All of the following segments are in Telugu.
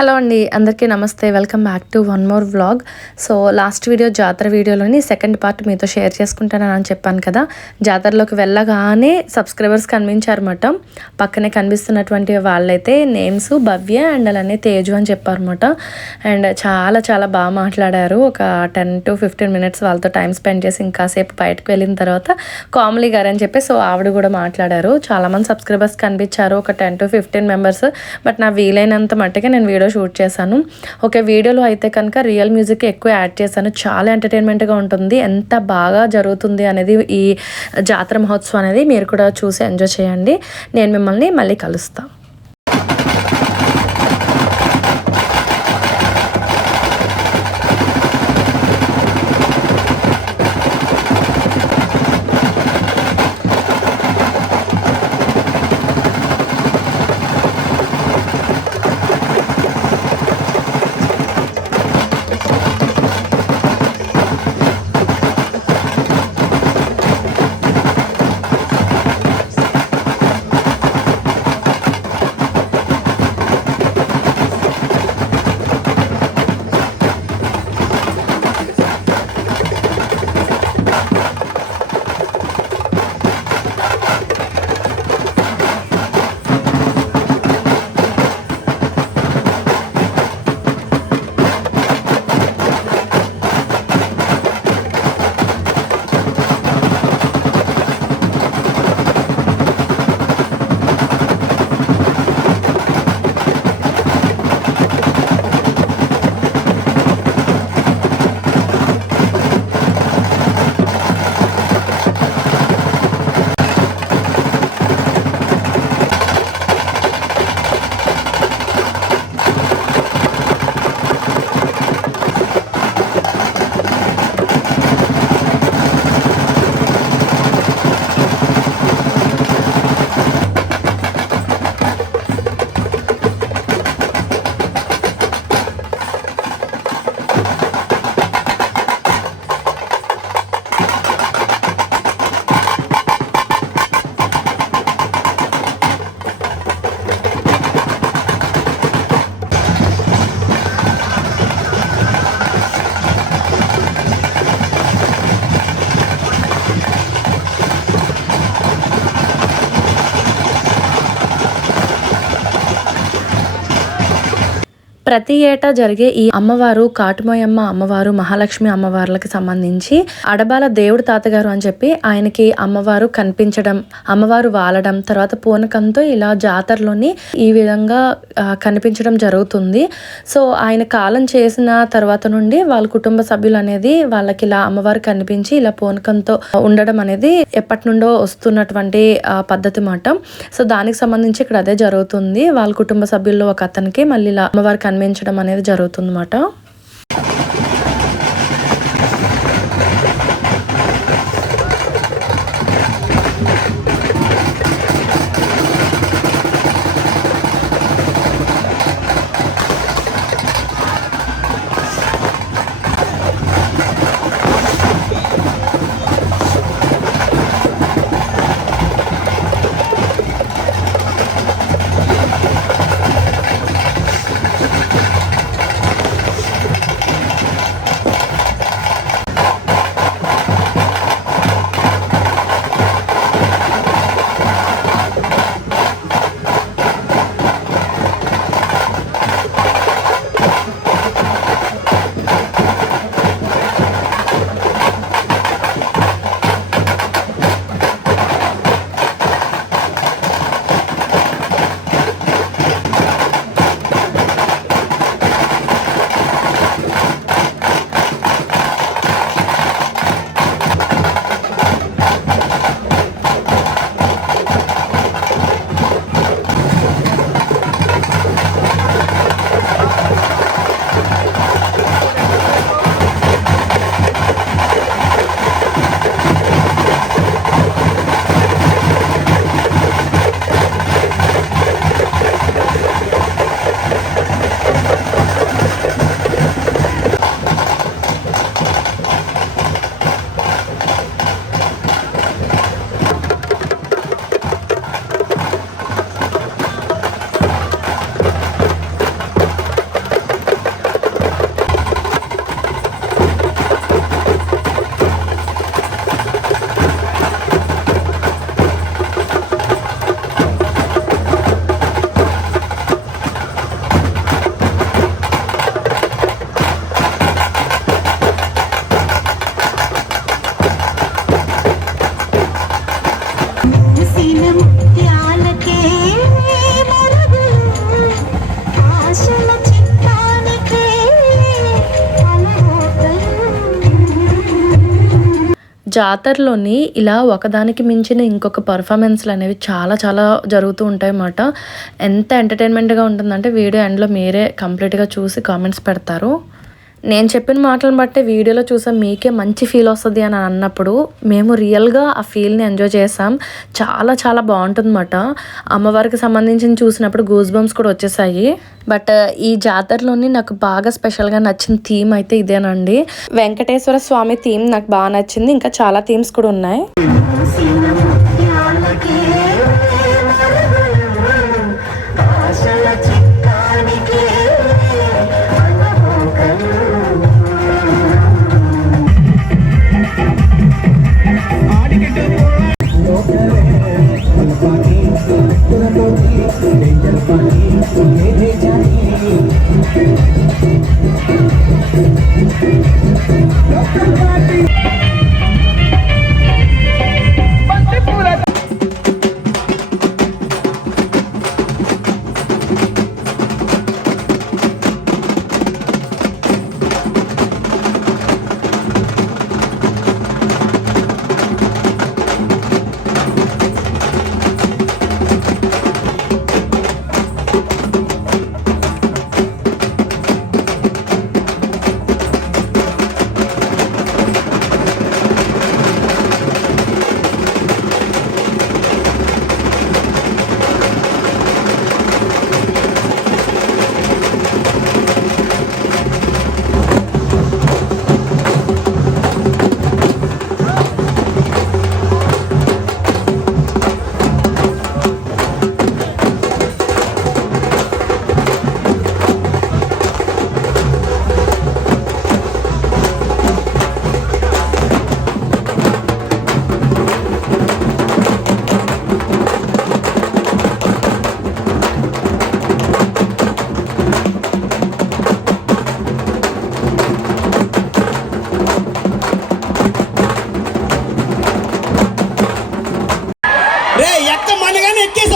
హలో అండి అందరికీ నమస్తే. Welcome back to one more vlog so last video జాతర వీడియోలోని సెకండ్ పార్ట్ మీతో షేర్ చేసుకుంటానని అని చెప్పాను కదా. జాతరలోకి వెళ్ళగానే సబ్స్క్రైబర్స్ కనిపించారన్నమాట పక్కనే కనిపిస్తున్నటువంటి వాళ్ళైతే నేమ్స్ భవ్య అండ్ అలానే తేజు అని చెప్పారన్నమాట అండ్ చాలా చాలా బాగా మాట్లాడారు. ఒక టెన్ టు ఫిఫ్టీన్ మినిట్స్ వాళ్ళతో టైం స్పెండ్ చేసి ఇంకాసేపు బయటకు వెళ్ళిన తర్వాత కామలీ గారు అని చెప్పి సో ఆవిడ కూడా మాట్లాడారు. చాలామంది సబ్స్క్రైబర్స్ కనిపించారు. ఒక ten to fifteen members but నా వీలైనంత మట్టుగా నేను వీడియో షూట్ చేశాను. ఓకే వీడియోలో అయితే కనుక రియల్ మ్యూజిక్ ఎక్కువ యాడ్ చేశాను. చాలా ఎంటర్టైన్మెంట్గా ఉంటుంది. ఎంత బాగా జరుగుతుంది అనేది ఈ జాతర మహోత్సవం అనేది మీరు కూడా చూసి ఎంజాయ్ చేయండి. నేను మిమ్మల్ని మళ్ళీ కలుస్తాను ప్రతి ఏటా జరిగే ఈ అమ్మవారు కాటుమోయమ్మ అమ్మవారు మహాలక్ష్మి అమ్మవార్లకి సంబంధించి అడబాల దేవుడు తాతగారు అని చెప్పి ఆయనకి అమ్మవారు కనిపించడం అమ్మవారు వాలడం తర్వాత పూనకంతో ఇలా జాతరలోని ఈ విధంగా కనిపించడం జరుగుతుంది. సో ఆయన కాలం చేసిన తర్వాత నుండి వాళ్ళ కుటుంబ సభ్యులు అనేది వాళ్ళకి ఇలా అమ్మవారు కనిపించి ఇలా పూనకంతో ఉండడం అనేది ఎప్పటి నుండో వస్తున్నటువంటి పద్ధతి మాట. సో దానికి సంబంధించి ఇక్కడ అదే జరుగుతుంది. వాళ్ళ కుటుంబ సభ్యుల్లో ఒక అతనికి మళ్ళీ ఇలా అమ్మవారు కనిపించడం అనేది జరుగుతుంది జాతరలోని ఇలా ఒకదానికి మించిన ఇంకొక పర్ఫార్మెన్స్లు అనేవి చాలా చాలా జరుగుతూ ఉంటాయి అన్నమాట ఎంత ఎంటర్టైన్మెంట్గా ఉంటుందంటే వీడియో ఎండ్లో మీరే కంప్లీట్గా చూసి కామెంట్స్ పెడతారు. నేను చెప్పిన మాటలను బట్టి వీడియోలో చూసాం మీకే మంచి ఫీల్ వస్తుంది అని అన్నప్పుడు మేము రియల్గా ఆ ఫీల్ని ఎంజాయ్ చేసాం. చాలా చాలా బాగుంటుందన్నమాట. అమ్మవారికి సంబంధించిన చూసినప్పుడు గూస్ బంప్స్ కూడా వచ్చేసాయి. బట్ ఈ జాతరలోని నాకు బాగా స్పెషల్గా నచ్చిన థీమ్ అయితే ఇదేనండి. వెంకటేశ్వర స్వామి థీమ్ నాకు బాగా నచ్చింది. ఇంకా చాలా థీమ్స్ కూడా ఉన్నాయి.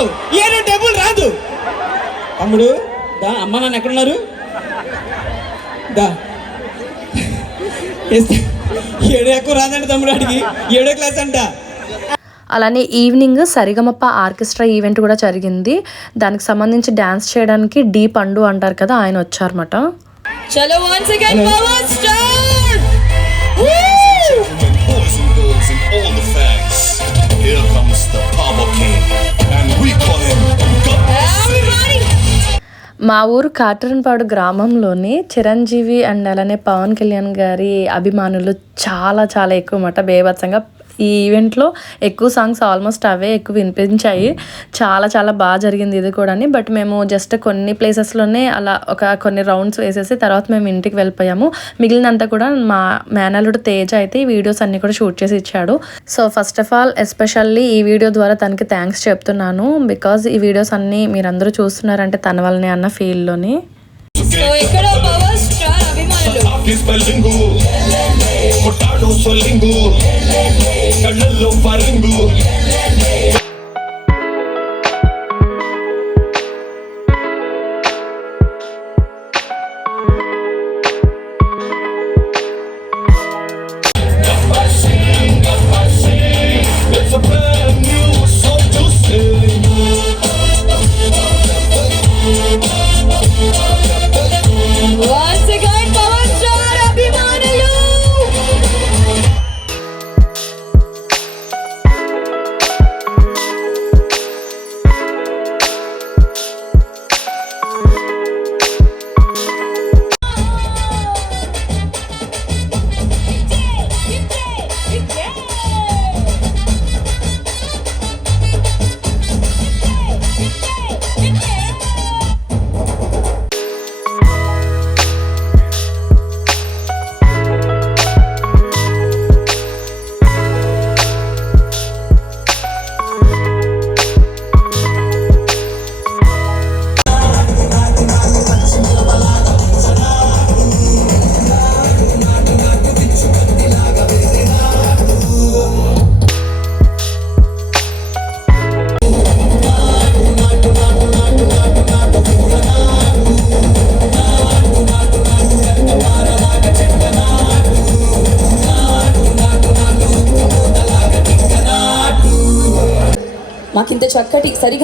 ఎక్కేసావు ఏదో డబ్బులు రాదు. తమ్ముడు దా అమ్మ నాన్న ఎక్కడున్నారు? దా. ఏడో ఎక్కువ రాదంట తమ్ముడు అడిగి ఏడో క్లాస్ అంట. అలానే ఈవినింగ్ సరిగమప్ప ఆర్కెస్ట్రా ఈవెంట్ కూడా జరిగింది. దానికి సంబంధించి డ్యాన్స్ చేయడానికి డీ పండు అంటారు కదా ఆయన వచ్చారన్నమాట. Chalo once again, power star! మా ఊరు కాటరన్పాడు గ్రామంలోని చిరంజీవి అండ్ అలానే పవన్ కళ్యాణ్ గారి అభిమానులు చాలా చాలా ఎక్కువ మాట బేభత్సంగా ఈ ఈవెంట్లో ఎక్కువ సాంగ్స్ ఆల్మోస్ట్ అవే ఎక్కువ వినిపించాయి. చాలా చాలా బాగా జరిగింది ఇది కూడా బట్ మేము జస్ట్ కొన్ని ప్లేసెస్లోనే అలా ఒక కొన్ని రౌండ్స్ వేసేసి తర్వాత మేము ఇంటికి వెళ్ళిపోయాము. మిగిలినంతా కూడా మా మేనల్లుడు తేజ అయితే ఈ వీడియోస్ అన్ని కూడా షూట్ చేసి ఇచ్చాడు. So first of all especially ఈ వీడియో ద్వారా తనకి థ్యాంక్స్ చెప్తున్నాను. బికాజ్ ఈ వీడియోస్ అన్నీ మీరందరూ చూస్తున్నారంటే తన వల్లనే అన్న ఫీల్డ్లోని So, ఇక్కడ పవర్ స్టార్ అభిమానులు. Carmelo Farengo.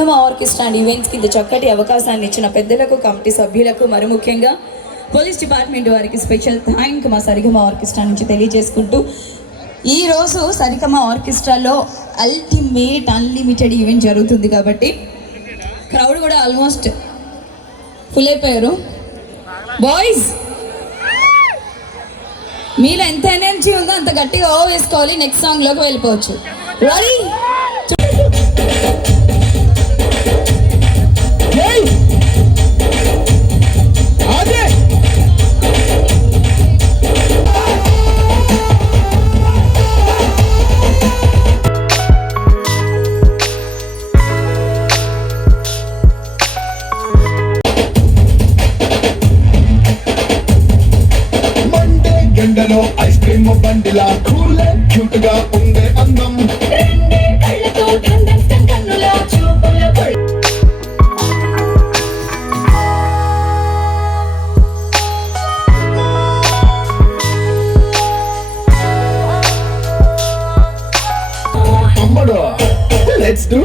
చక్కటి ఆర్కెస్ట్రా అండ్ ఈవెంట్స్కి ఇంత చక్కటి అవకాశాన్ని ఇచ్చిన పెద్దలకు కమిటీ సభ్యులకు మరి ముఖ్యంగా పోలీస్ డిపార్ట్మెంట్ వారికి స్పెషల్ థ్యాంక్ మా సరిగమ ఆర్కెస్ట్రా నుంచి తెలియజేసుకుంటూ ఈరోజు సరిగమ ఆర్కెస్ట్రాలో అల్టిమేట్ అన్లిమిటెడ్ ఈవెంట్ జరుగుతుంది కాబట్టి క్రౌడ్ కూడా ఆల్మోస్ట్ ఫుల్ అయిపోయారు. బాయ్స్ మీలో ఎంత ఎనర్జీ ఉందో అంత గట్టిగా ఓ వేసుకోవాలి నెక్స్ట్ సాంగ్లోకి వెళ్ళిపోవచ్చు. రెడీ మండే ఐస్ క్రీమ్ బండిలా కూలే క్యూట్గా ఉండే అందం. లెట్స్ డు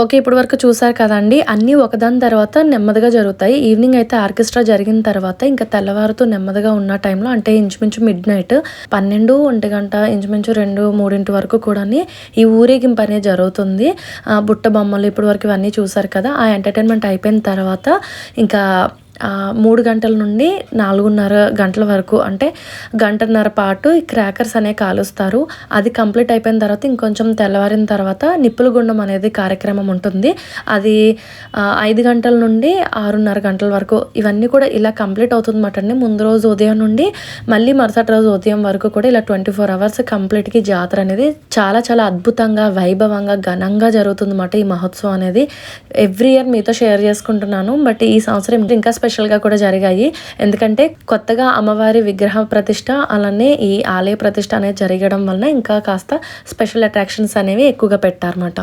ఓకే ఇప్పటి వరకు చూసారు కదండి. అన్నీ ఒకదాని తర్వాత నెమ్మదిగా జరుగుతాయి. ఈవినింగ్ అయితే ఆర్కెస్ట్రా జరిగిన తర్వాత ఇంకా తెల్లవారుతూ నెమ్మదిగా ఉన్న టైంలో అంటే ఇంచుమించు మిడ్ నైట్ పన్నెండు ఒంటి గంట ఇంచుమించు రెండు మూడింటి వరకు కూడా ఈ ఊరేగింపు అనేది జరుగుతుంది. బుట్ట బొమ్మలు ఇప్పటి వరకు ఇవన్నీ చూసారు కదా. ఆ ఎంటర్టైన్మెంట్ అయిపోయిన తర్వాత ఇంకా మూడు గంటల నుండి నాలుగున్నర గంటల వరకు అంటే గంటన్నర పాటు ఈ క్రాకర్స్ అనేవి కాలుస్తారు. అది కంప్లీట్ అయిపోయిన తర్వాత ఇంకొంచెం తెల్లవారిన తర్వాత నిప్పుల గుండం అనేది కార్యక్రమం ఉంటుంది. అది ఐదు గంటల నుండి ఆరున్నర గంటల వరకు ఇవన్నీ కూడా ఇలా కంప్లీట్ అవుతుందన్నమాట అండి ముందు రోజు ఉదయం నుండి మళ్ళీ మరుసటి రోజు ఉదయం వరకు కూడా ఇలా ట్వంటీ ఫోర్ అవర్స్ కంప్లీట్కి జాతర అనేది చాలా చాలా అద్భుతంగా వైభవంగా ఘనంగా జరుగుతుందన్నమాట ఈ మహోత్సవం అనేది. ఎవ్రీ ఇయర్ మీతో షేర్ చేసుకుంటున్నాను. బట్ ఈ సంవత్సరం ఇంకా స్పెషల్గా కూడా జరిగాయి. ఎందుకంటే కొత్తగా అమ్మవారి విగ్రహ ప్రతిష్ట అలానే ఈ ఆలయ ప్రతిష్ట అనేది జరగడం వలన ఇంకా కాస్త స్పెషల్ అట్రాక్షన్స్ అనేవి ఎక్కువగా పెట్టారన్నమాట.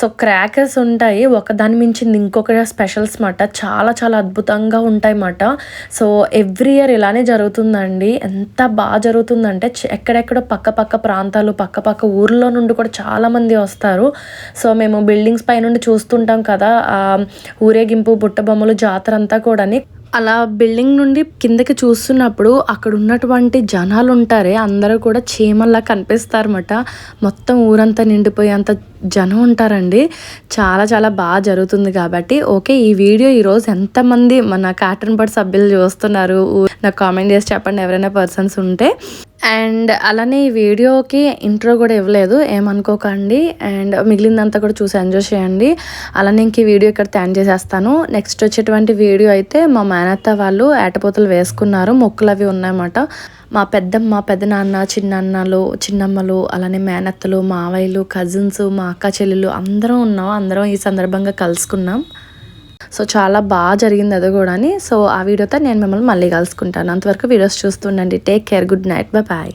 సో క్రాకర్స్ ఉంటాయి. ఒకదాని మించింది ఇంకొక స్పెషల్స్ మాట. చాలా చాలా అద్భుతంగా ఉంటాయి మాట. సో ఎవ్రీ ఇయర్ ఇలానే జరుగుతుందండి. ఎంత బాగా జరుగుతుందంటే ఎక్కడెక్కడో పక్క పక్క ప్రాంతాలు పక్క పక్క ఊర్లో నుండి కూడా చాలామంది వస్తారు. సో మేము బిల్డింగ్స్ పై నుండి చూస్తుంటాం కదా. ఊరేగింపు ఊరేగింపు బుట్టబొమ్మలు జాతర అంతా కూడాని. అలా బిల్డింగ్ నుండి కిందకి చూస్తున్నప్పుడు అక్కడ ఉన్నటువంటి జనాలు ఉంటారే అందరూ కూడా చీమల్లా కనిపిస్తారన్నమాట. మొత్తం ఊరంతా నిండిపోయేంత జనం ఉంటారండి. చాలా చాలా బాగా జరుగుతుంది కాబట్టి. ఓకే ఈ వీడియో ఈరోజు ఎంతమంది మన కాటన్ బర్డ్ సభ్యులు చూస్తున్నారు? నాకు కామెంట్ చేసి చెప్పండి ఎవరైనా పర్సన్స్ ఉంటే. అండ్ అలానే ఈ వీడియోకి ఇంట్రో కూడా ఇవ్వలేదు ఏమనుకోకండి. అండ్ మిగిలిందంతా కూడా చూసి ఎంజాయ్ చేయండి. అలానే ఇంక ఈ వీడియో ఇక్కడ త్యాన్ చేసేస్తాను. నెక్స్ట్ వచ్చేటువంటి వీడియో అయితే మా మేనత్త వాళ్ళు ఏటపోతలు వేసుకున్నారు మొక్కులు అవి ఉన్నాయన్నమాట. మా పెద్దమ్మ పెదనాన్న చిన్నన్నలు చిన్నమ్మలు అలానే మేనత్తలు మావయ్యలు కజిన్స్ మా అక్క చెల్లెలు అందరం ఉన్నాం. అందరం ఈ సందర్భంగా కలుసుకున్నాం. సో చాలా బాగా జరిగింది అది కూడా సో ఆ వీడియోతో నేను మిమ్మల్ని మళ్ళీ కలుసుకుంటాను. అంతవరకు videos చూస్తుండండి take care good night bye